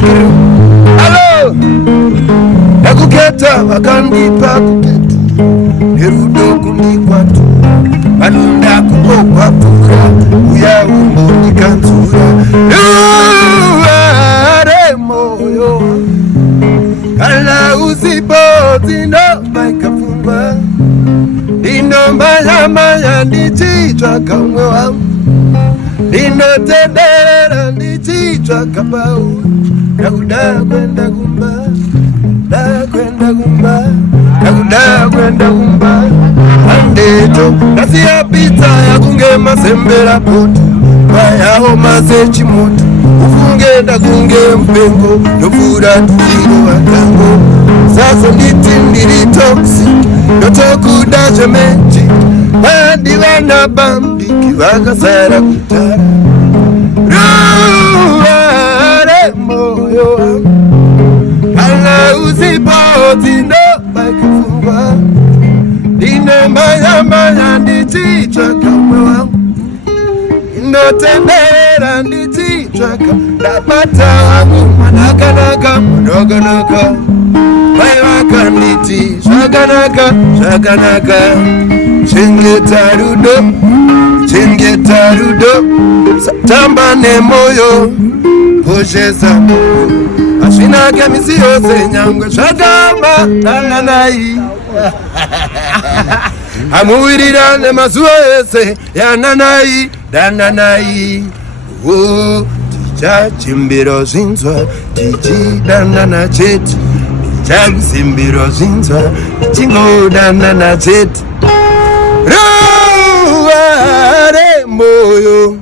Hello, nakuketa wakandipa kuketa nerudo kundikwatu manunda kukopa pura uya umbo nikanzura uare moyo kala usipo zino maikafumba dino maya ndichitwa kamwe wangu dino tendera ndichitwa kapau nakuda kwenda kumba andeto nasiya pizza yakunge masembera poto bayaho masechi moto ufunge ndakunge mpengo nofura tutiro watango sasa nditi ndiri toxic notokuda chemeji bandi wana bambi kivakasara kutara ruware moyo ala usipoti ndo bakifungwa dino maya ndichitwa kamwe wangu inotendera ndichitwaka ndapata wangu manakanaka munokanaka vaiwaka nditi zvakanaka chengeta rudo tamba nemoyo koshesa moyo azvinake misi yose nyangwe zvakamba dananai amuwirirane mazuva ese yananai dananai tichachimbiro zvinzwa tichidanana chete tichakusimbiro zvinzwa tichingodanana chete ruware moyo